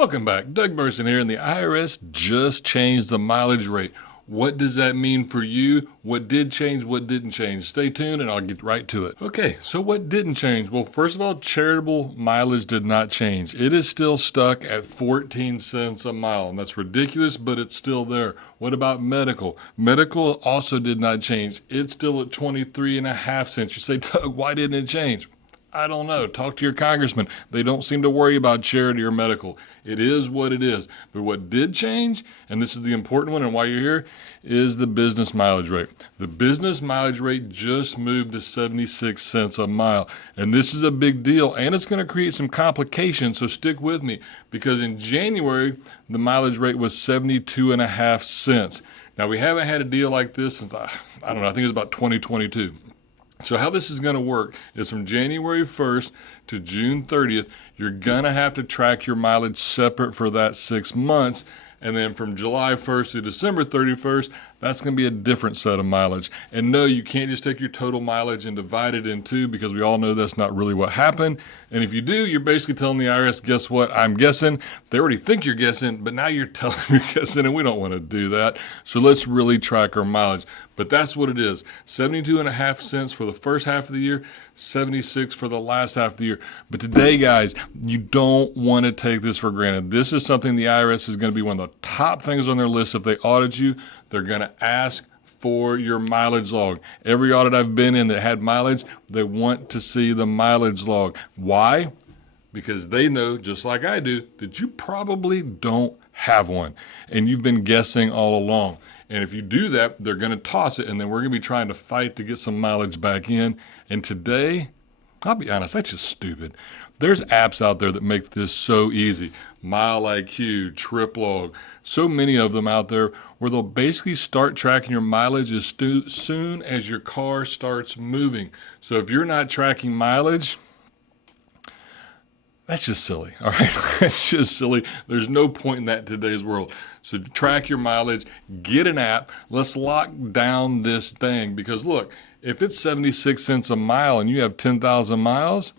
Welcome back. Doug Burson here, and the IRS just changed the mileage rate. What does that mean for you? What did change? What didn't change? Stay tuned and I'll get right to it. Okay, so what didn't change? Well, first of all, charitable mileage did not change. It is still stuck at 14 cents a mile, and that's ridiculous, but it's still there. What about medical? Medical also did not change. It's still at 23.5 cents. You say, Doug, why didn't it change? I don't know. Talk to your congressman. They don't seem to worry about charity or medical. It is what it is. But what did change, and this is the important one and why you're here, is the business mileage rate. The business mileage rate just moved to 76 cents a mile. And this is a big deal, and it's going to create some complications, so stick with me. Because in January, the mileage rate was 72.5 cents. Now, we haven't had a deal like this since, I don't know, I think it was about 2022. So how this is going to work is from January 1st to June 30th, you're going to have to track your mileage separate for that 6 months. And then from July 1st to December 31st, that's going to be a different set of mileage. And no, you can't just take your total mileage and divide it in two, because we all know that's not really what happened. And if you do, you're basically telling the IRS, guess what? I'm guessing. They already think you're guessing, but now you're telling them you're guessing, and we don't want to do that. So let's really track our mileage. But that's what it is. 72.5 cents for the first half of the year, 76 for the last half of the year. But today, guys, you don't want to take this for granted. This is something the IRS is going to be one of the top things on their list. If they audit you, they're going to ask for your mileage log. Every audit I've been in that had mileage, they want to see the mileage log. Why? Because they know, just like I do, that you probably don't have one, and you've been guessing all along. And if you do that, they're going to toss it, and then we're going to be trying to fight to get some mileage back in. And today, I'll be honest, that's just stupid. There's apps out there that make this so easy. Mile IQ, TripLog, so many of them out there where they'll basically start tracking your mileage as soon as your car starts moving. So if you're not tracking mileage, that's just silly, all right? That's just silly. There's no point in that in today's world. So track your mileage, get an app. Let's lock down this thing, because look, if it's 76 cents a mile and you have 10,000 miles,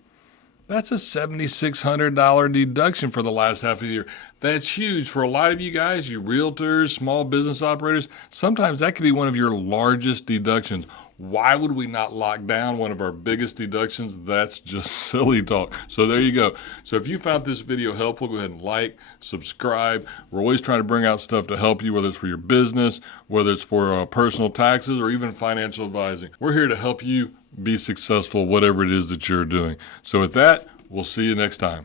that's a $7,600 deduction for the last half of the year. That's huge. For a lot of you guys, you realtors, small business operators, sometimes that could be one of your largest deductions. Why would we not lock down one of our biggest deductions? That's just silly talk. So there you go. So if you found this video helpful, go ahead and like, subscribe. We're always trying to bring out stuff to help you, whether it's for your business, whether it's for personal taxes, or even financial advising. We're here to help you be successful, whatever it is that you're doing. So with that, we'll see you next time.